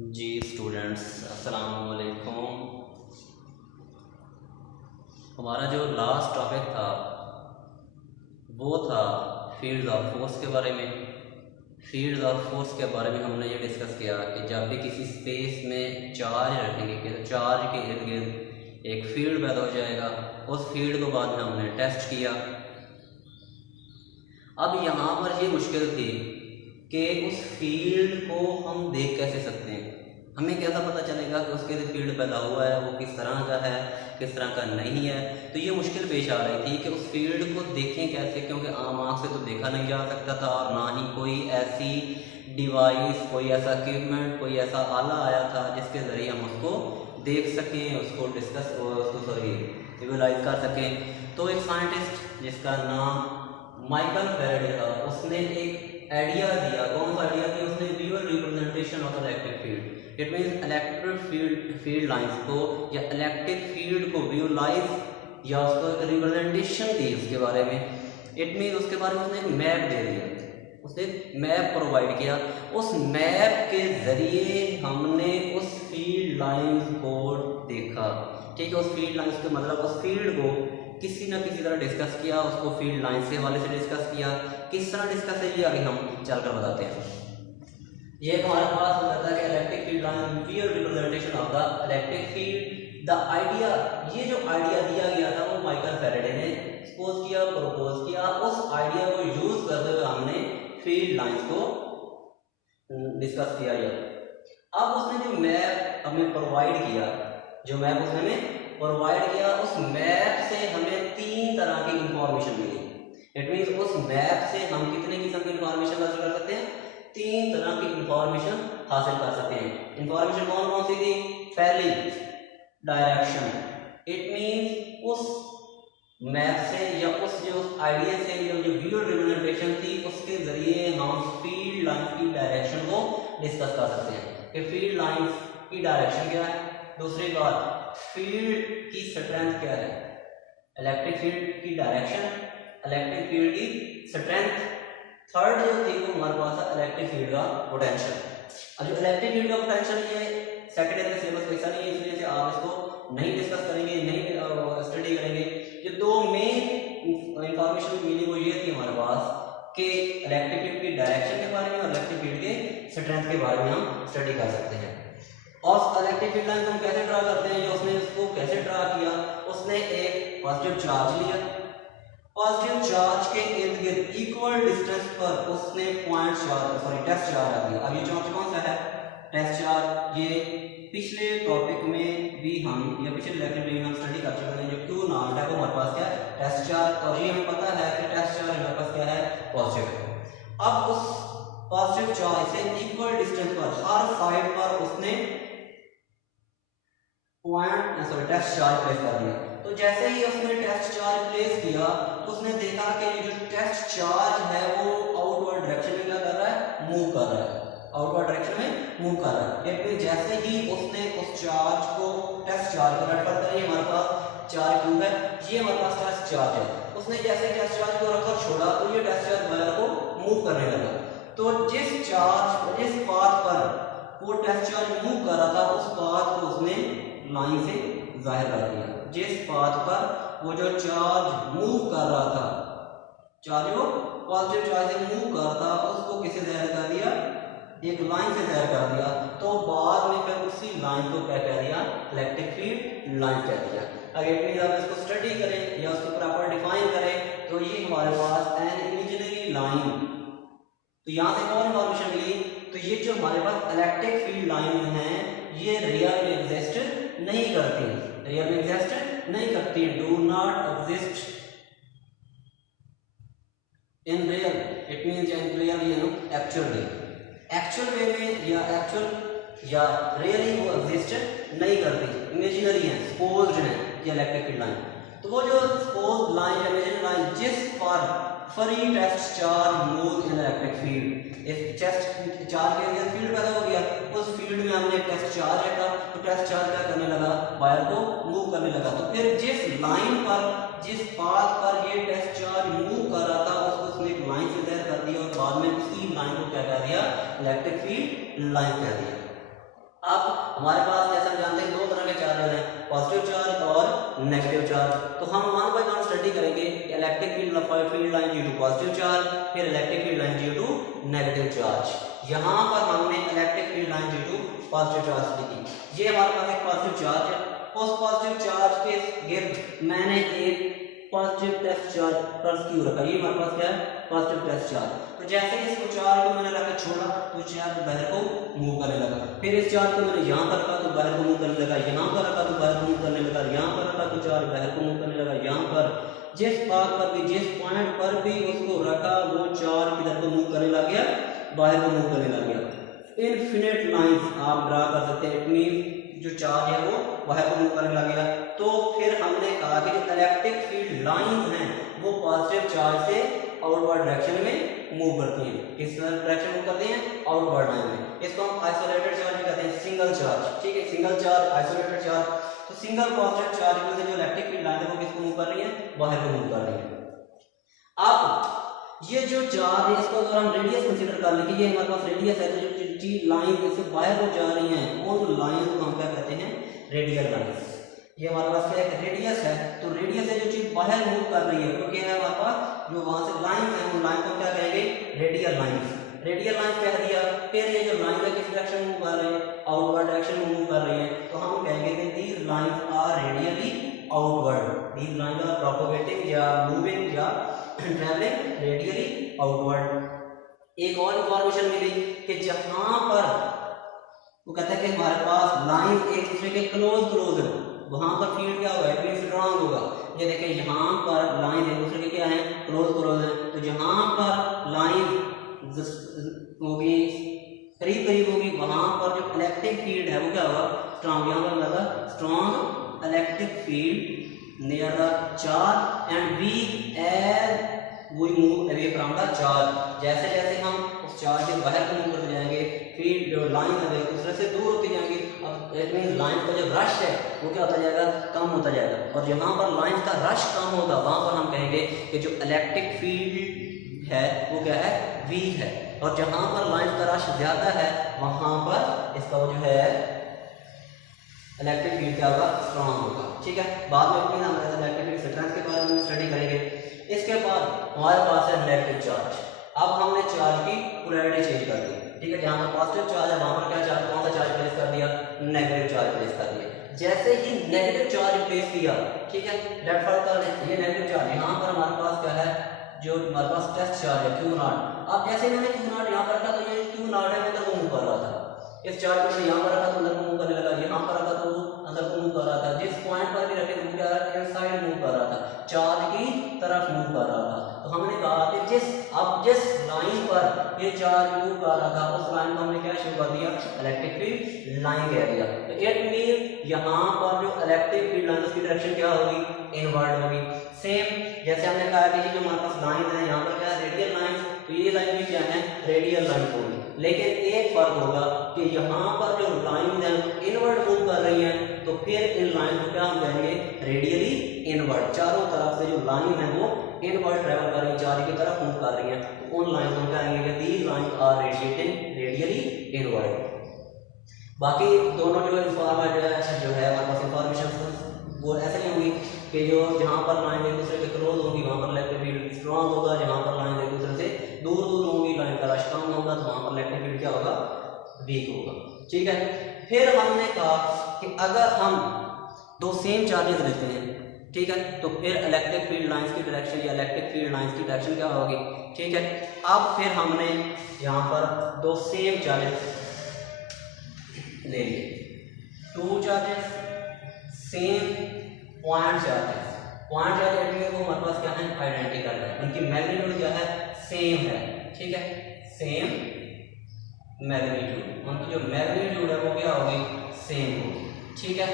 जी students, अस्सलाम वालेकुम। हमारा जो लास्ट टॉपिक था वो था फील्ड ऑफ फोर्स के बारे में। फील्ड ऑफ फोर्स के बारे में हमने ये डिस्कस किया कि जब भी किसी स्पेस में चार्ज रखेंगे कि तो चार्ज के इर्द गिर्द एक फील्ड पैदा हो जाएगा। उस फील्ड को बाद में हमने टेस्ट किया। अब यहाँ पर ये मुश्किल थी कि उस फील्ड को हम देख कैसे सकते हैं। हमें कैसा पता चलेगा कि उसके फील्ड पैदा हुआ है, वो किस तरह का है, किस तरह का नहीं है। तो ये मुश्किल पेश आ रही थी कि उस फील्ड को देखें कैसे, क्योंकि आम आँख से तो देखा नहीं जा सकता था और ना ही कोई ऐसी डिवाइस, कोई ऐसा इक्विपमेंट, कोई ऐसा आला आया था जिसके ज़रिए हम उसको देख सकें, उसको डिस्कस विजुअलाइज कर सकें। तो एक साइंटिस्ट जिसका नाम माइकल फैराडे था, उसने एक आइडिया दिया। कौन सा आइडिया दिया उसने? Visual representation of electric field. It means electric field lines को या इलेक्ट्रिक फील्ड को विजुअलाइज या उसको रिप्रेजेंटेशन दी उसके बारे में। इट मीन्स उसके बारे में उसने एक मैप दे दिया, उसने मैप प्रोवाइड किया। उस मैप के जरिए हमने उस फील्ड लाइंस को देखा। ठीक है, उस फील्ड लाइंस के मतलब उस फील्ड को किसी न किसी तरह डिस्कस किया, उसको फील्ड लाइन से हवाले से डिस्कस किया। किस तरह डिस्कस है ये आगे हम चलकर बताते हैं। ये हमारे पास हो जाता है कि electric field line visual representation of the electric field. The idea, ये जो आइडिया दिया गया था वो माइकल फैराडे ने सपोज किया, प्रपोज किया। उस आइडिया को यूज करते हुए हमने फील्ड लाइंस को डिस्कस किया। अब उसने जो मैप हमें प्रोवाइड किया, जो मैप उसने हमें प्रोवाइड किया, उस मैप से हमें 3 तरह की इंफॉर्मेशन मिली। इट मीन्स उस मैप से हम कितने किस्म की इंफॉर्मेशन हासिल कर सकते हैं? 3 तरह की इंफॉर्मेशन हासिल कर सकते हैं। इंफॉर्मेशन कौन कौन सी थी? पहली, डायरेक्शन। इट मीन्स उस मैप से या उस जो आइडिया से या जो विजुअल रिप्रेजेंटेशन थी उसके जरिए हम फील्ड लाइंस की डायरेक्शन को डिस्कस कर सकते हैं कि फील्ड लाइंस की डायरेक्शन क्या है। दूसरी बात, फील्ड की स्ट्रेंथ क्या है। इलेक्ट्रिक फील्ड की डायरेक्शन, इलेक्ट्रिक फील्ड की स्ट्रेंथ। थर्ड जो थी वो हमारे पास है इलेक्ट्रिक फील्ड का पोटेंशियल। अब जो इलेक्ट्रिक फील्ड का पोटेंशियल ये सेकंड ईयर का सिलेबस वैसा नहीं है, इसलिए से आप इसको नहीं डिस्कस करेंगे, नहीं स्टडी करेंगे। जो 2 मेन इंफॉर्मेशन मिली वो ये थी हमारे पास कि इलेक्ट्रिक फील्ड की डायरेक्शन के बारे में और इलेक्ट्रिक फील्ड के स्ट्रेंथ के बारे में हम स्टडी कर सकते हैं। और इलेक्ट्रिक फील्ड लाइन को हम कैसे ड्रा करते हैं, उसने उसको कैसे ड्रा किया? उसने एक पॉजिटिव चार्ज लिया, पॉजिटिव चार्ज के इर्द गिर्द इक्वल डिस्टेंस पर उसने टेस्ट चार्ज रख दिया। अब ये चार्ज कौन सा है? Test charge. ये पिछले टॉपिक में भी हम या पिछले लेक्चर में हम स्टडी कर चुके हैं। जो Q नॉट है वो हमारे पास क्या है? Test charge. और ये हमें पता है कि टेस्ट चार्ज हमारे पास क्या है? पॉजिटिव। अब उस पॉजिटिव चार्ज से इक्वल डिस्टेंस पर हर साइड पर उसने टेस्ट चार्ज प्लेस कर दिया। तो जैसे ही उसने टेस्ट चार्ज प्लेस किया तो उसने देखा कि ये जो टेस्ट चार्ज है वो आउटवर्ड डायरेक्शन में क्या कर रहा है? मूव कर रहा है, आउटवर्ड डायरेक्शन में मूव कर रहा है। फिर जैसे ही उसने उस चार्ज को टेस्ट चार्ज को रेफर करें, हमारे पास चार्ज क्यू है, ये हमारे पास टेस्ट चार्ज है। उसने जैसे टेस्ट चार्ज को रखकर छोड़ा तो ये टेस्ट चार्ज वायर को मूव करने लगा। तो जिस पाथ पर वो टेस्ट चार्ज मूव कर रहा था उस पाथ को उसने लाइन से जाहिर कर दिया। जिस पाथ पर वो जो चार्ज मूव कर रहा था, चार्ज वो पॉजिटिव चार्ज से मूव कर रहा था, उसको किसे जाहिर कर दिया? एक लाइन से जाहिर कर दिया। तो बाद में फिर उसी लाइन को क्या कह दिया? इलेक्ट्रिक फील्ड लाइन कह दिया। अगर आप इसको स्टडी करें या उसको प्रॉपर डिफाइन करें तो ये हमारे पास एन इमेजिनरी लाइन। तो यहाँ से कौन इंफॉर्मेशन मिली? तो ये जो हमारे पास इलेक्ट्रिक फील्ड लाइन है ये रियल में एग्जिस्ट नहीं करती, रियल में एग्जिस्ट नहीं करती, do not exist in real. It means in real actual way में या रियली वो एग्जिस्ट नहीं करती, इमेजिनरी है, सपोज्ड है ये इलेक्ट्रिक फील्ड लाइन। तो वो जो सपोज्ड लाइन या इमेजिनरी लाइन जिस पर free test charge move in electric field, इस टेस्ट चार्ज के अंदर फील्ड पैदा हो गया, उस फील्ड में हमने टेस्ट चार्ज रखा तो टेस्ट चार्ज क्या करने लगा? वायर को मूव करने लगा। तो फिर जिस लाइन पर, जिस पाथ पर ये टेस्ट चार्ज मूव कर रहा था उसको उसने एक लाइन से जाहिर कर दिया और बाद में उसी लाइन को क्या कह दिया? इलेक्ट्रिक फील्ड लाइन कह दिया। अब हमारे पास जैसा हम जानते हैं दो तरह के चार्जेस हैं, पॉजिटिव चार्ज और नेगेटिव चार्ज। तो हम वन बाय वन स्टडी करेंगे electric field line due to positive charge, फिर electric field line due to negative charge. यहाँ पर हमने electric field line due to positive charge लिखी। ये हमारे पास एक पॉजिटिव चार्ज है, उस पॉजिटिव चार्ज के गिर्द मैंने एक positive test charge plus Q रखा। ये हमारे पास क्या है, पॉजिटिव टेस्ट चार्ज। तो जैसे इस चार्ज को मैंने रखा छोड़ा तो चार्ज बाहर को मूव करने लगा, फिर इस चार्ज को मैंने यहाँ पर रखा तो बाहर को मूव करने लगा, यहाँ पर रखा तो बाहर को मूव करने लगा, यहाँ पर रखा तो चार्ज बाहर को मूव करने लगा, यहाँ पर जिस बात पर भी जिस पॉइंट पर भी उसको रखा वो चार्ज किधर को मूव करने लग गया, बाहर को मूव करने लग गया। इनफिनिट लाइंस आप ड्रा कर सकते हैं, इट मीन जो चार्ज है वो बाहर को मूव करने लग गया। तो फिर हमने कहा कि जो इलेक्ट्रिक फील्ड लाइंस हैं वो पॉजिटिव चार्ज से आउटवर्ड डायरेक्शन में मूव करती हैं। किस डायरेक्शन मूव करती हैं, आउटवर्ड लाइन में। इसको हम आइसोलेटेड चार्ज भी कहते हैं, सिंगल चार्ज। ठीक है, सिंगल चार्ज, आइसोलेटेड चार्ज। तो सिंगल पॉजिटिव चार्ज में से जो इलेक्ट्रिक फील्ड लाइन है वो किसको मूव कर रही है, बाहर को मूव कर रही है। अब ये जो चार्ज है इसको अगर हम रेडियस कंसीडर कर लें कि ये हमारे पास रेडियस है, तो जो लाइन इससे बाहर को जा रही हैं वो जो लाइन को हम क्या कहते हैं, रेडियल लाइन। ये हमारे पास क्या है, रेडियस है। तो रेडियस है जो चीज बाहर मूव कर रही है तो क्या है हमारे पास जो वहां से लाइन है उन लाइन को क्या कहेंगे, रेडियल लाइन। रेडियल लाइन कह दिया। फिर ये जो लाइन है किस डायरेक्शन में मूव कर रही है, आउटवर्ड डायरेक्शन में मूव कर रही है। तो हम कहेंगे कि these lines are radially outward, these lines are propagating या मूविंग या ट्रैवलिंग रेडियली आउटवर्ड। एक और इंफॉर्मेशन मिली कि जहां पर वो कहता है कि हमारे पास लाइन एक दूसरे के क्लोज है वहां पर फील्ड क्या होगा, इट स्ट्रांग होगा। ये देखिए यहाँ पर लाइन एक दूसरे के क्या है, क्लोज है। तो जहां पर लाइन होगी करीब करीब होगी वहां पर जो इलेक्ट्रिक फील्ड है वो क्या होगा, स्ट्रांग। यहाँ पर मतलब strong electric field near the charge and weak as we move away from the charge. जैसे जैसे हम उस चार्ज के बाहर को मूव करते जाएंगे फील्ड जो लाइन है एक दूसरे से दूर होती जाएंगी। अब इट मीन लाइन का जो रश है वो क्या होता जाएगा, कम होता जाएगा। और जहाँ पर लाइन का रश कम होगा वहां पर हम कहेंगे कि जो इलेक्ट्रिक फील्ड है वो क्या है, वीक है। और जहाँ पर लाइन का रश ज्यादा है वहां पर इसका वो जो है इलेक्ट्रिक फील्ड क्या होगा, स्ट्रॉन्ग होगा। ठीक है, बाद में हम इलेक्ट्रिक फील्ड स्ट्रेंथ के बारे में स्टडी करेंगे। इसके बाद हमारे पास है नेगेटिव चार्ज। अब हमने चार्ज की पोलैरिटी चेंज कर दी। ठीक है, जहाँ पर पॉजिटिव चार्ज है वहां पर क्या चार्ज, कौन सा चार्ज प्लेस कर दिया, नेगेटिव चार्ज प्लेस कर दिया। जैसे ही नेगेटिव चार्ज प्लेस किया, ठीक है, लेट फॉर कर ये नेगेटिव चार्ज, यहाँ पर हमारे पास क्या है, जो हमारे पास टेस्ट चार्ज है Q0। अब जैसे मैंने Q0 यहाँ पर रखा तो ये Q0 है अंदर को मूव कर रहा था। इस चार्ज को यहाँ पर रखा तो अंदर को मूव करने लगा, यहाँ पर रखा तो अंदर को मूव कर रहा था। जिस पॉइंट पर भी रखे तो क्या इनसाइड मूव कर रहा था, चार्ज की तरफ मूव कर रहा था। तो हमने कहा कि जिस लाइन पर ये चार्ज मूव कर रहा था उस लाइन को हमने क्या शो कर दिया, इलेक्ट्रिक फील्ड लाइन कह दिया। तो इट मीन यहाँ पर जो इलेक्ट्रिक फील्ड लाइन उसकी डायरेक्शन क्या होगी, इनवर्ड होगी। सेम जैसे हमने कहा कि ये जो हमारे पास लाइन है यहाँ पर क्या है, रेडियल लाइन। तो ये लाइन भी क्या है, रेडियल लाइन होगी। लेकिन एक फर्क होगा कि यहाँ पर जो लाइन है इनवर्ड मूव कर रही है तो फिर इन लाइन को क्या हम कहेंगे, रेडियली इनवर्ड। चारों तरफ से जो लाइन है वो इनवर्ड ट्रेवल कर रही है, चार्ज की तरफ मूव कर रही है। तो उन लाइन को हम कहेंगे कि these lines are radiating radially inward. बाकी दोनों जो इंफॉर्मेशन जो है हमारे पास इंफॉर्मेशन वो ऐसे नहीं होगी कि जो जहाँ पर लाइन एक दूसरे के क्लोज होगी वहाँ पर इलेक्ट्रिक फील्ड स्ट्रॉन्ग होगा, जहाँ पर लाइन एक दूसरे से दूर दूर होगी लाइन का रश कम होगा तो वहाँ पर इलेक्ट्रिक फील्ड क्या होगा, वीक होगा। ठीक है, फिर हमने कहा कि अगर हम दो सेम चार्जेस लेते हैं, ठीक है, तो फिर इलेक्ट्रिक फील्ड लाइंस की डायरेक्शन या इलेक्ट्रिक फील्ड लाइंस की डायरेक्शन क्या होगी। ठीक है, अब फिर हमने यहाँ पर दो सेम चार्जेस ले लिए, two charges same point charges. Point charge को हमारे पास क्या है, आइडेंटिकल है, उनकी मैग्नीट्यूड क्या है, सेम है। ठीक है, सेम मैग्नीट्यूड, उनकी जो मैग्नीट्यूड है वो क्या होगी, सेम होगी। ठीक है,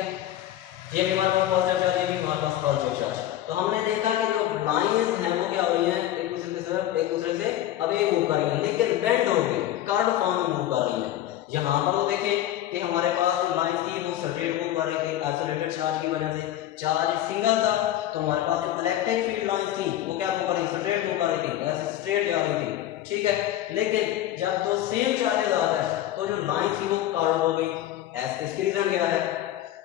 ये भी हमारे पास पॉजिटिव चार्ज, ये भी हमारे पास पॉजिटिव चार्ज। तो हमने देखा कि जो लाइंस हैं वो क्या हो रही हैं, एक दूसरे से अवे मूव कर रही है लेकिन बेंड हो गई, कर्व फॉर्म में मूव कर रही है। यहाँ पर तो देखें कि हमारे पास लाइन थी वो स्ट्रेट मूव कर रही थी आइसोलेटेड चार्ज की वजह से। चार्ज सिंगल था तो हमारे पास जो इलेक्ट्रिक फील्ड लाइन थी वो क्या मूव कर रही, स्ट्रेट मूव कर रही थी, ऐसे स्ट्रेट जा रही थी। ठीक है, लेकिन जब दो सेम चार्जेस आ गए तो जो लाइन थी वो कर्व हो गई, इसकी रीजन क्या है?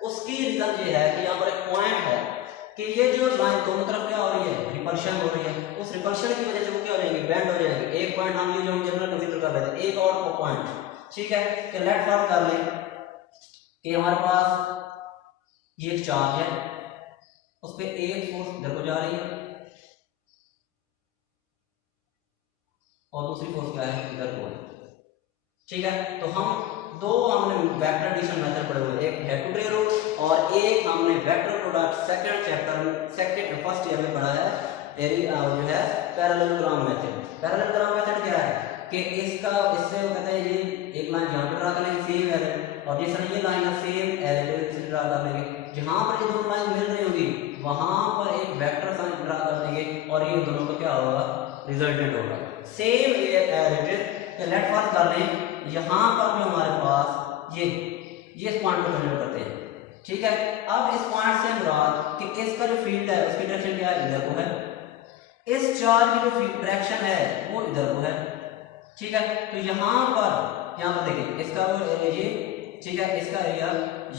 उसकी रीजन ये है कि यहाँ पर एक पॉइंट है कि ये जो लाइन दोनों तरफ क्या हो रही है, रिपल्शन हो रही है, उस रिपल्शन की वजह से वो क्या हो जाएंगे, बेंड हो जाएंगे। एक पॉइंट हम ये जो हम जनरल कंसीडर कर रहे थे, एक और पॉइंट, ठीक है। तो लेट फर्स्ट कर लें कि हमारे पास ये एक चार्ज है, उस पर एक फोर्स इधर को जा रही है और दूसरी फोर्स क्या है, इधर को, ठीक है। तो हम हमने वेक्टर एडिशन मेथड पढ़े हुए, एक हेड टू टेल रूल और एक हमने वेक्टर प्रोडक्ट सेकंड चैप्टर में फर्स्ट ईयर में पढ़ा है, जो है पैरेललोग्राम मेथड। पैरेललोग्राम मेथड क्या है कि इससे वो कहते हैं ये एक लाइन यहाँ पे ड्रा करेंगे सेम एरिया, और जिस तरह ये लाइन है सेम एरिया से ड्रा कर लेंगे, जहाँ पर ये दोनों लाइन मिल रही होगी वहां पर एक वेक्टर साइन ड्रा कर देंगे और ये दोनों का क्या होगा, रिजल्टेंट होगा सेम एरिया। लेट फर्स्ट कर लें, यहाँ पर जो हमारे पास ये इस पॉइंट को कंसीडर करते हैं, ठीक है। अब इस पॉइंट से मुराद कि इसका जो फील्ड है उसकी डायरेक्शन क्या है, इधर को है, इस चार्ज की जो डायरेक्शन है वो इधर को है, ठीक है। तो यहाँ पर देखिए इसका वो एरिया ये, ठीक है, इसका एरिया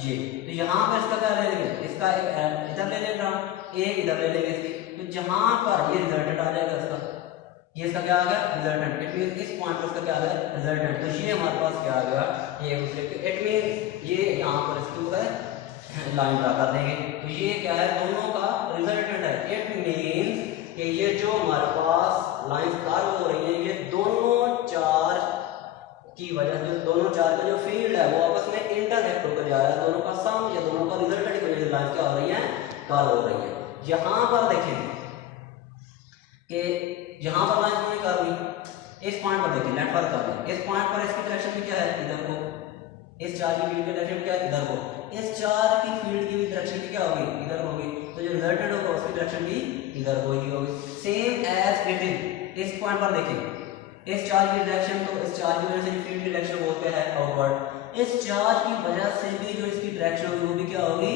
ये, तो यहाँ पर इसका क्या ले लेंगे, इसका एक इधर ले लेंगे, एक इधर ले लेंगे इसकी, तो जहाँ पर ये रिजल्टेंट आ जाएगा इसका, ये इसका क्या आ गया, रिजल्टेंट। इट मीन इस पॉइंट पर इसका क्या आ गया, रिजल्टेंट। तो ये हमारे पास क्या आ गया, ये दूसरे पे, इट मीन ये यहाँ पर इसके ऊपर लाइन ड्रा कर देंगे, तो ये क्या है, दोनों का रिजल्टेंट है। इट मीन कि ये जो हमारे पास लाइंस कर्व हो रही है, ये दोनों चार्ज की वजह से, दोनों चार्ज का जो फील्ड है वो आपस में इंटरसेक्ट होकर जा रहा है, दोनों का सम या दोनों का रिजल्टेंट की वजह से लाइन क्या हो रही है, कर्व हो रही है। यहाँ पर देखें कि यहाँ पर लाइन नहीं कर रही, इस पॉइंट पर देखिए, लेट फर्स्ट कर लें, इस पॉइंट पर इसकी डायरेक्शन भी क्या है, इधर को, इस चार्ज की फील्ड की डायरेक्शन क्या है, इधर को, इस चार्ज की फील्ड की भी डायरेक्शन की क्या होगी, इधर होगी, तो जो रिजल्टेंट होगा उसकी डायरेक्शन भी इधर को ही होगी, सेम एज इट इज। इस पॉइंट पर देखिए, इस चार्ज की डायरेक्शन, तो इस चार्ज की वजह से फील्ड की डायरेक्शन वो क्या है, आउटवर्ड, इस चार्ज की वजह से भी जो इसकी डायरेक्शन होगी वो भी क्या होगी,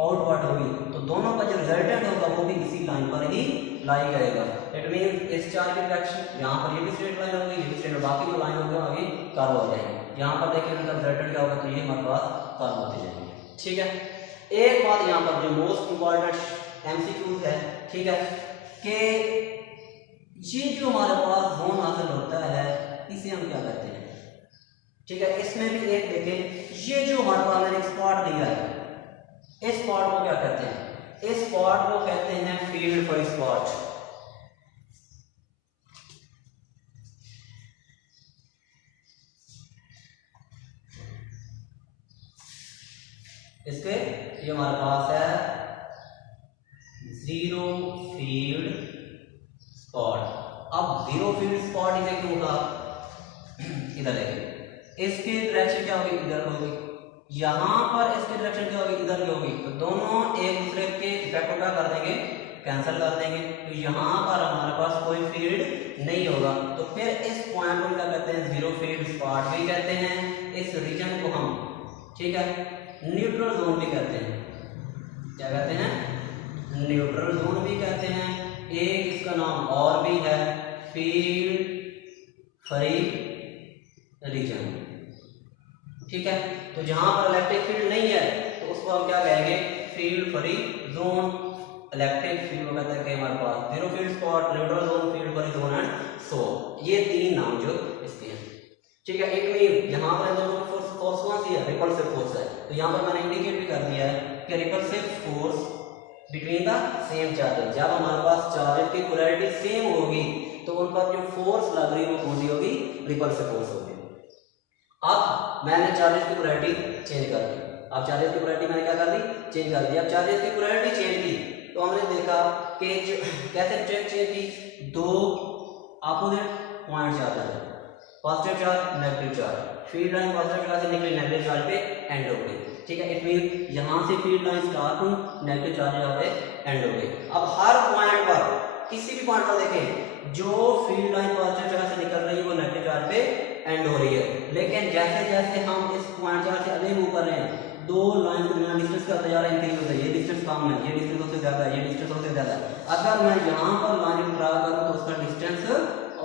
आउटवर्ड होगी, तो दोनों का जो रिजल्टेंट होगा वो भी इसी लाइन पर ही लाई करेगा। इट मीन इस चार्ज की डायरेक्शन, यहाँ पर ये भी स्ट्रेट लाइन होगी, ये भी स्ट्रेट, बाकी जो लाइन होगा आगे कर्व हो जाएंगे। यहाँ पर देखिए उनका रिजल्टेंट क्या होगा, तो ये हमारे पास कर्व होते जाएंगे, ठीक है। एक बात यहाँ पर जो मोस्ट इंपॉर्टेंट एमसीक्यूज है, ठीक है, कि ये जो हमारे पास जोन हासिल होता है इसे हम क्या कहते हैं, ठीक है। इसमें भी एक देखें, ये जो हमारे पास मैंने स्पॉट दिया है, इस स्पॉट को क्या कहते हैं, इस स्पॉट को कहते हैं फील्ड फ्री स्पॉट। इसके ये हमारे पास है जीरो फील्ड स्पॉट। अब जीरो फील्ड स्पॉट इसे क्यों कहा, इधर देखिए, इसकी डायरेक्शन क्या होगी, इधर होगी, यहाँ पर इसकी डायरेक्शन क्या होगी, इधर की होगी, तो दोनों एक दूसरे के इफेक्ट को क्या कर देंगे, कैंसिल कर देंगे, तो यहाँ पर हमारे पास कोई फील्ड नहीं होगा, तो फिर इस पॉइंट को क्या कहते हैं, जीरो फील्ड स्पॉट भी कहते हैं। इस रीजन को हम, ठीक है, न्यूट्रल जोन भी कहते हैं, क्या कहते हैं, न्यूट्रल जोन भी कहते हैं। एक इसका नाम और भी है, फील्ड फ्री रीजन, ठीक है। तो जहां पर इलेक्ट्रिक फील्ड नहीं है तो उसको हम क्या कहेंगे, field free zone. Electric field को कहते हैं कि हमारे पास zero field spot, neutral zone, field free zone and so, ये तीन नाम जो इसके हैं, ठीक है। इट मीन यहाँ पर दोनों फोर्स कौन सी है, रिपल्सिव फोर्स है, तो यहाँ पर मैंने इंडिकेट भी कर दिया है कि repulsive force between the same charges, जब हमारे पास चार्जेस की पोलैरिटी सेम होगी तो उन पर जो फोर्स लग रही है वो कौन सी होगी, रिपल्सिव फोर्स होगी। अब मैंने चार्जेस की पोलैरिटी चेंज कर दी, अब चार्जेस की पोलैरिटी मैंने क्या कर दी, चेंज कर दी। अब चार्जेस की पोलैरिटी चेंज की तो हमने देखा कि कैसे चेंज की, दो अपोजिट पॉइंट चार्ज है, positive charge, negative charge, field line positive charge से निकली, नेगेटिव चार्ज पे एंड हो गई, ठीक है। इट मीन यहाँ से फील्ड लाइन स्टार्ट हुई, नेगेटिव चार्ज यहाँ पे एंड हो गई। अब हर पॉइंट पर, किसी भी पॉइंट पर देखें, जो फील्ड लाइन पॉजिटिव चार्ज से निकल रही है वो नेगेटिव चार्ज पे एंड हो रही है, लेकिन जैसे जैसे हम इस पॉइंट चार्ज से आगे मूव कर रहे हैं, दो लाइन के दरमियान डिस्टेंस का जा रहा है, इंक्रीज होता है, ये डिस्टेंस कम है, ये डिस्टेंस उससे ज्यादा है, ये डिस्टेंस उससे ज्यादा है। अगर मैं यहाँ पर लाइन ड्रा करूँ तो उसका डिस्टेंस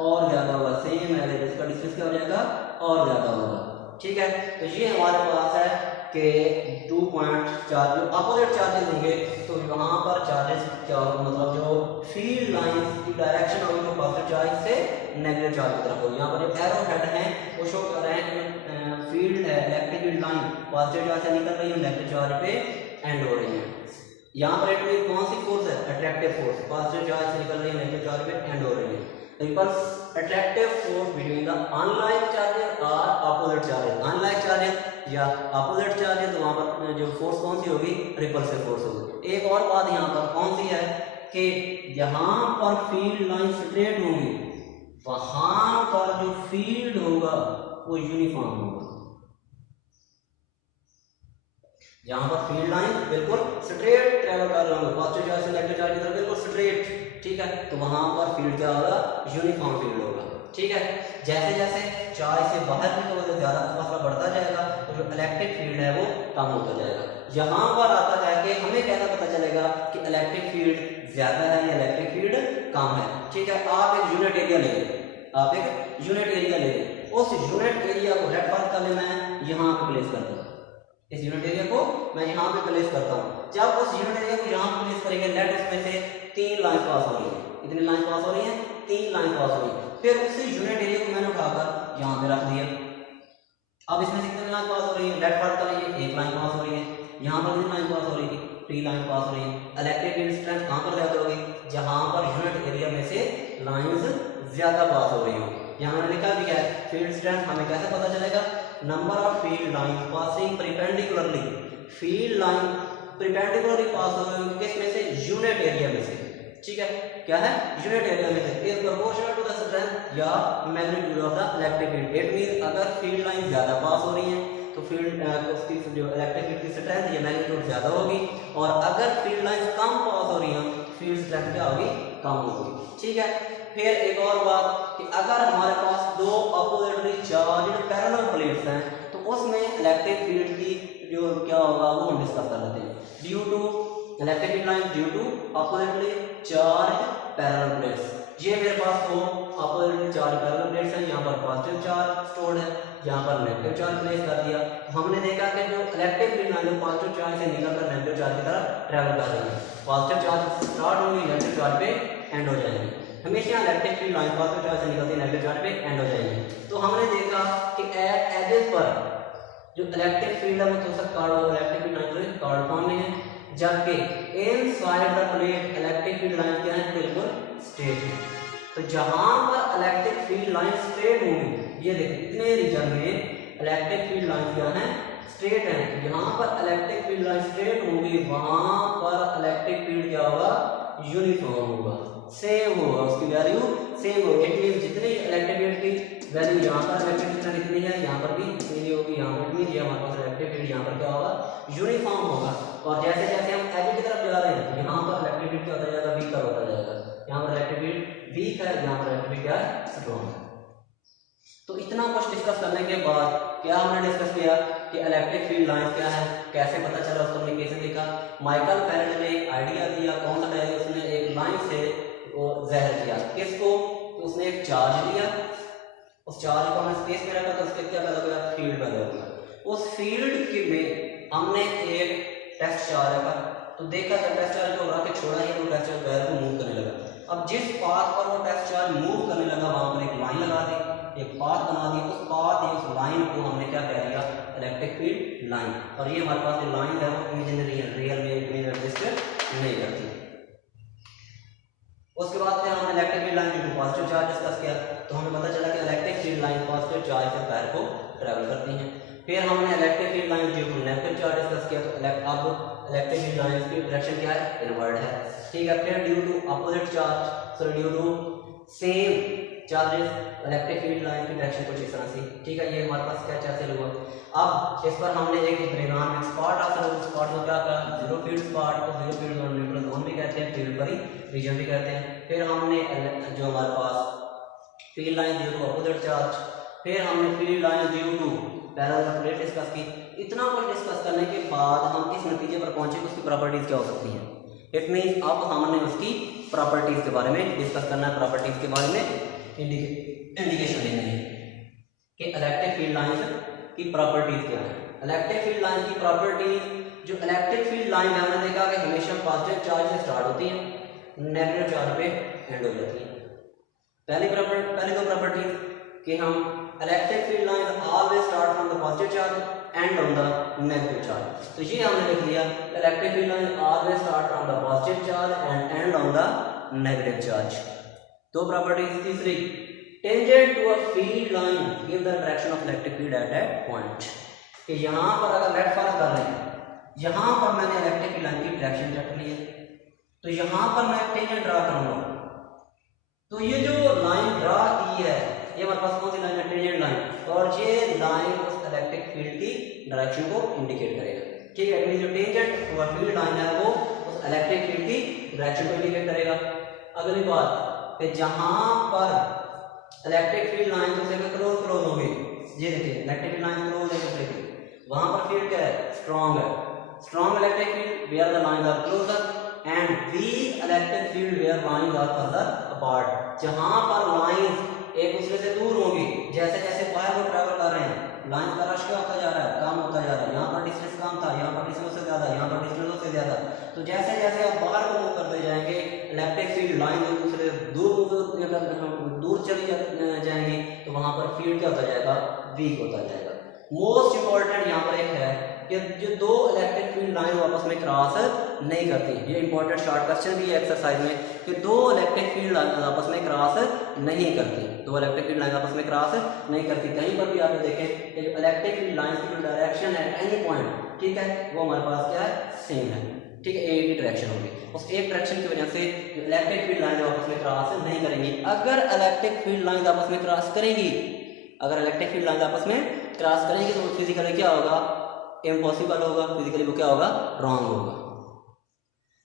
और ज्यादा होगा, सेम है, इसका डिस्टेंस क्या हो जाएगा, और ज्यादा होगा, ठीक है। तो ये हमारे पास है कि 2 पॉइंट चार्ज जो अपोजिट चार्जेस होंगे तो वहाँ पर चार्जेस क्या होगा, मतलब जो फील्ड लाइंस की डायरेक्शन होगी वो पॉजिटिव चार्ज से नेगेटिव चार्ज की तरफ होगी। यहाँ पर जो एरो हेड है वो शो कर रहे हैं कि फील्ड है, electric field line positive charge से निकल रही है, नेगेटिव चार्ज पे एंड हो रही है। यहाँ पर इट मीन कौन सी फोर्स है, अट्रैक्टिव फोर्स, पॉजिटिव चार्ज से निकल रही है, नेगेटिव चार्ज पे एंड हो रही है। Repels attractive force between the unlike charges और अपोजिट चार्जेस, अनलाइक चार्जेस या अपोजिट चार्जेस, वहां पर जो फोर्स कौन सी होगी, रिपल्सिव फोर्स होगी। एक और बात यहाँ पर कौन सी है कि यहाँ पर फील्ड लाइन स्ट्रेट होंगी, वहां पर जो फील्ड होगा वो यूनिफॉर्म होगा। यहाँ पर फील्ड लाइन बिल्कुल स्ट्रेट ट्रेवल कर रहे होंगे, पॉजिटिव चार्ज से नेगेटिव चार्ज की तरफ बिल्कुल स्ट्रेट, ठीक है, तो वहां पर फील्ड क्या होगा, यूनिफॉर्म फील्ड होगा, ठीक है। जैसे जैसे चार्ज से बाहर निकलोगे ज्यादा फासला बढ़ता जाएगा तो जो इलेक्ट्रिक फील्ड है वो कम होता जाएगा। यहाँ पर आता है कि हमें कैसा पता चलेगा कि इलेक्ट्रिक फील्ड ज्यादा है या इलेक्ट्रिक फील्ड कम है, ठीक है। आप एक यूनिट एरिया ले लें, आप एक यूनिट एरिया ले लें, उस यूनिट एरिया को लेट वर्क करने में यहाँ पे प्लेस करता हूँ, इस यूनिट एरिया को मैं यहाँ पे प्लेस करता हूँ। जब उस यूनिट एरिया को यहाँ प्लेस करेंगे, लेट उसमें से 3 लाइन पास हो रही है, कितनी लाइन पास हो रही है, 3 लाइन पास हो रही है। फिर उसी यूनिट एरिया को मैंने उठाकर यहाँ पे रख दिया। अब इसमें से कितनी लाइन पास हो रही है, लेट वर्क करेंगे, 1 लाइन पास हो रही है, यहाँ पर कितनी लाइन पास हो रही है, 3 लाइन पास हो रही है। इलेक्ट्रिक फील्ड स्ट्रेंथ कहाँ पर ज्यादा होगी, जहाँ पर यूनिट एरिया में से लाइंस ज्यादा पास हो रही हो। यहाँ मैंने लिखा भी है फील्ड स्ट्रेंथ हमें कैसे पता चलेगा, number of field line passing perpendicularly, field line perpendicularly pass हो रही है किसमें से, यूनिट एरिया में से, ठीक है, क्या है, यूनिट एरिया में से, is proportional to the strength या magnitude of the electric field. It mean अगर फील्ड लाइन ज्यादा पास हो रही है तो फील्ड उसकी जो इलेक्ट्रिक फील्ड की स्ट्रेंथ या मैग्नीट्यूड ज्यादा होगी, और अगर फील्ड लाइन कम पास हो रही है फील्ड स्ट्रेंथ क्या होगी, कम होगी, ठीक है। फिर एक और बात कि अगर हमारे पास 2 अपोजिटली चार्ज्ड पैरेलल प्लेट्स हैं तो उसमें इलेक्ट्रिक फील्ड की जो क्या होगा वो हम डिस्कस कर लेते हैं। Due to electric field line due to oppositely charged parallel plates, ये मेरे पास 2 अपोजिटली चार्ज पैरेलल प्लेट्स हैं, यहाँ पर पॉजिटिव चार्ज स्टोर्ड है, यहाँ पर नेगेटिव चार्ज प्लेस कर दिया। हमने देखा कि जो electric field line positive charge से निकलकर नेगेटिव चार्ज की तरफ ट्रैवल कर रही है, पॉजिटिव चार्ज स्टार्ट होंगी, नेगेटिव चार्ज पे एंड हो जाएंगे। हमेशा electric field line positive charge से निकलती है, नेगेटिव चार्ज पे एंड हो जाएंगे। तो हमने देखा कि एट एजेस पर जो इलेक्ट्रिक फील्ड है वो थोड़ा सा card, electric field line card form में है, जबकि inside the plate electric field line क्या है, बिल्कुल स्ट्रेट है। तो जहां पर इलेक्ट्रिक फील्ड लाइन स्ट्रेट होगी, ये देखिए इतने रीजन में इलेक्ट्रिक फील्ड लाइन क्या है, स्ट्रेट है, जहां पर इलेक्ट्रिक फील्ड लाइन स्ट्रेट होगी वहां पर इलेक्ट्रिक फील्ड क्या होगा, यूनिफॉर्म होगा, सेम होगा, उसकी वैल्यू सेम होगी। इट मीन जितनी इलेक्ट्रिक फील्ड की वैल्यू यहाँ पर इलेक्ट्रिक फील्ड कितनी है, यहाँ पर भी सेम होगी, यहाँ पर भी हमारे पास इलेक्ट्रिक फील्ड यहाँ पर क्या होगा, यूनिफॉर्म होगा। और जैसे जैसे हम एज की तरफ जा रहे हैं यहाँ पर इलेक्ट्रिक फील्ड क्या होता जाएगा, वीकर होता जाएगा, यहाँ पर इलेक्ट्रिक फील्ड वीक है, यहाँ पर इलेक्ट्रिक फील्ड क्या है, स्ट्रॉन्ग है। तो इतना कुछ डिस्कस करने के बाद क्या हमने डिस्कस किया कि इलेक्ट्रिक फील्ड लाइन क्या है, कैसे पता चला, उसको हमने कैसे देखा। माइकल फैराडे ने एक आइडिया दिया, कौन सा आइडिया, उसने एक लाइन से वो ज़हर किया किसको, तो उसने एक चार्ज लिया, उस चार्ज को हमने स्पेस में रखा तो उसके क्या पैदा हुआ, फील्ड पैदा हुआ। उस फील्ड के में हमने एक टेस्ट चार्ज रखा, तो देखा जब टेस्ट चार्ज को उड़ा के छोड़ा है तो टेस्ट चार्ज वायर को मूव करने लगा। अब जिस पाथ पर वो टेस्ट चार्ज मूव करने लगा वहां पर एक लाइन लगा दी, एक पाथ बना दी, उस पाथ या उस लाइन को हमने क्या कह दिया, इलेक्ट्रिक फील्ड लाइन। और ये हमारे पास जो लाइन है वो इमेजिनरी है, रियल में इमेज एग्जिस्ट नहीं करती। उसके बाद फिर हमने electric field line due to positive charge discuss किया, तो हमें पता चला कि electric field line positive charge से वायर को ट्रैवल करती हैं। फिर हमने electric field line due to negative charge discuss किया, तो अब इलेक्ट्रिक फील्ड लाइन की डायरेक्शन क्या है, इनवर्ड है, ठीक है। फिर due to opposite charge, so due to same charges electric field line की डायरेक्शन कुछ इस तरह से, ठीक है। ये हमारे पास क्या चर्चा हुआ। अब इस पर हमने एक ट्रिगोनोमेट्रिक स्पॉट आता है, उस स्पॉट को क्या कहा, जीरो फील्ड स्पॉट, तो zero field zone neutral zone भी कहते हैं, फील्ड फ्री रीजन भी कहते हैं। फिर हमने जो हमारे पास field line due to opposite charge, फिर हमने field line due to parallel plate discuss की। इतना कुछ डिस्कस करने के बाद हम इस नतीजे पर पहुंचे कि उसकी प्रॉपर्टीज क्या हो सकती हैं। इट मीन अब हमने उसकी प्रॉपर्टीज के बारे में डिस्कस करना है, प्रॉपर्टीज के बारे में इंडिकेशन देनी है कि इलेक्ट्रिक फील्ड लाइन की प्रॉपर्टीज क्या है। इलेक्ट्रिक फील्ड लाइन की प्रॉपर्टीज, जो इलेक्ट्रिक फील्ड लाइन है हमने देखा कि हमेशा पॉजिटिव चार्ज से स्टार्ट होती है, नेगेटिव चार्ज पे एंड हो जाती है। पहली दो प्रॉपर्टीज कि हम electric field line always start from the positive charge end on the negative charge. तो ये हमने लिख लिया, electric field line always start from the positive charge end end on the negative charge. दो प्रॉपर्टीज। तीसरी, tangent to a field line give the direction of electric field at that point. कि यहाँ पर अगर लेट फर्स्ट कर रहे हैं, यहाँ पर मैंने इलेक्ट्रिक फील्ड लाइन की डायरेक्शन रख ली है, तो यहाँ पर मैं टेंजेंट ड्रा करूंगा। तो ये जो लाइन ड्रा की है, ये हमारे पास कौन सी लाइन है, टेंजेंट लाइन, और ये लाइन उस इलेक्ट्रिक फील्ड की डायरेक्शन को इंडिकेट करेगा। ठीक है, जो tangent to a field line है वो उस इलेक्ट्रिक फील्ड की डायरेक्शन को इंडिकेट करेगा। अगली बात कि जहां पर इलेक्ट्रिक फील्ड लाइन दूसरे के क्लोज होगी, ये देखिए इलेक्ट्रिक फील्ड लाइन क्लोज है दूसरे के, वहां पर फील्ड क्या है, स्ट्रांग है। Strong electric field where the lines are closer and weak electric field where lines are further apart. जहां पर लाइंस एक दूसरे से दूर होंगी, जैसे जैसे वायर को ट्रैवल कर रहे हैं, लाइन का रश क्या होता जा रहा है, कम होता जा रहा है। यहाँ पर डिस्टेंस कम था, यहाँ पर डिस्टेंस से ज्यादा, यहाँ पर डिस्टेंस से ज्यादा। तो जैसे जैसे आप बाहर को मूव करते जाएंगे, इलेक्ट्रिक फील्ड लाइन एक दूसरे दूर चली जाएंगी, तो वहां पर फील्ड क्या होता जाएगा, वीक होता जाएगा। मोस्ट इंपॉर्टेंट यहाँ पर एक है कि जो दो इलेक्ट्रिक फील्ड लाइन आपस में क्रॉस नहीं करती। ये इंपॉर्टेंट शॉर्ट क्वेश्चन भी है एक्सरसाइज में कि दो इलेक्ट्रिक फील्ड लाइन आपस में क्रॉस नहीं करती। दो इलेक्ट्रिक फील्ड लाइन आपस में क्रॉस नहीं करती। कहीं पर भी आप देखें कि इलेक्ट्रिक फील्ड लाइन की जो डायरेक्शन है एनी पॉइंट, ठीक है, वो हमारे पास क्या है, सेम है। ठीक है, एक ही डायरेक्शन होगी, उस एक डायरेक्शन की वजह से इलेक्ट्रिक फील्ड लाइन आपस में क्रॉस नहीं करेंगी। अगर इलेक्ट्रिक फील्ड लाइन आपस में क्रॉस करेंगी, अगर इलेक्ट्रिक फील्ड लाइन आपस में क्रॉस करेंगे तो फिजिकली क्या होगा, इम्पॉसिबल होगा, फिजिकली वो क्या होगा, रॉन्ग होगा।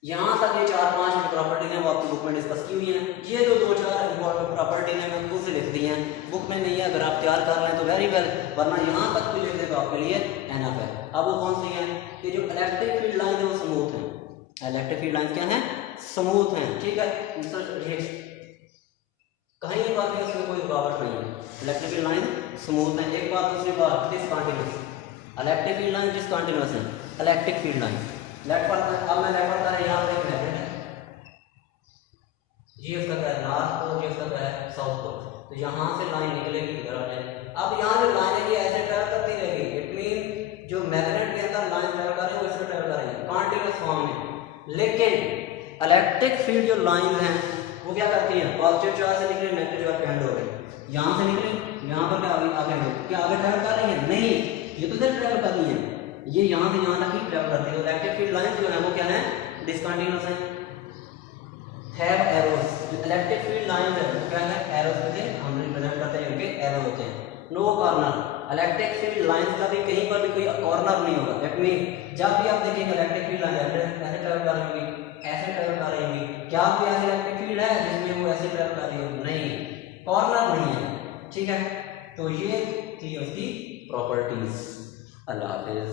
यहाँ तक ये 4-5 प्रॉपर्टीज हैं वो आपकी बुक में डिस्कस की हुई हैं। ये जो 2-4 इंपॉर्टेंट प्रॉपर्टीज हैं मैं खुद से लिख दी हैं, बुक में नहीं है। अगर आप तैयार कर रहे हैं तो वेरी वेल, वरना यहाँ तक भी लिख दे तो आपके लिए एनफ है। अब वो कौन सी है कि जो इलेक्ट्रिक फील्ड लाइन है वो स्मूथ है। इलेक्ट्रिक फील्ड लाइन क्या है, स्मूथ है। ठीक है, कहीं ये बात नहीं, उसमें कोई रुकावट नहीं है, इलेक्ट्रिक फील्ड लाइन स्मूथ है। एक बात, दूसरी बात discontinuous, electric field line discontinuous है। इलेक्ट्रिक फील्ड लाइन लेट पर, अब मैं लेट पर यहाँ पर एक मैग्नेट है, जी उसका क्या है, नॉर्थ पोल, जी उसका क्या है, साउथ पोल। तो यहाँ से लाइन निकलेगी इधर आ जाएगी। अब यहाँ जो लाइन है ये ऐसे ट्रैवल करती रहेगी, इट मीन जो मैग्नेट के अंदर लाइन ट्रैवल कर रही है वो इसमें ट्रैवल करेंगे कॉन्टिन्यूअस फॉर्म में। लेकिन इलेक्ट्रिक फील्ड जो लाइन है वो क्या करती है, पॉजिटिव चार्ज से निकली, नेगेटिव चार्ज पे एंड हो गई। यहाँ से निकली, यहाँ पर क्या आगे क्या आगे ट्रैवल कर रही है, नहीं, ये तो इधर ट्रैवल कर रही है, ये यहाँ से यहाँ तक ही ट्रैवल करती है। इलेक्ट्रिक फील्ड लाइन जो है वो क्या है, डिसकंटिन्यूअस है, हैव एरोस। जो इलेक्ट्रिक फील्ड लाइन है वो क्या है, एरोस से हम रिप्रेजेंट करते हैं, उनके एरो होते हैं। No corner, electric field line का भी कहीं पर भी कोई कॉर्नर नहीं होगा। दैट मीन जब भी आप देखेंगे इलेक्ट्रिक फील्ड लाइन ऐसे ट्रैवल कर रही होगी, ऐसे ट्रैवल कर रही होगी, क्या कोई ऐसी इलेक्ट्रिक फील्ड है जिसमें वो ऐसे ट्रैवल कर रही होगी, नहीं, कॉर्नर नहीं है। ठीक है, तो ये थी उसकी प्रॉपर्टीज। अल्लाह हाफिज।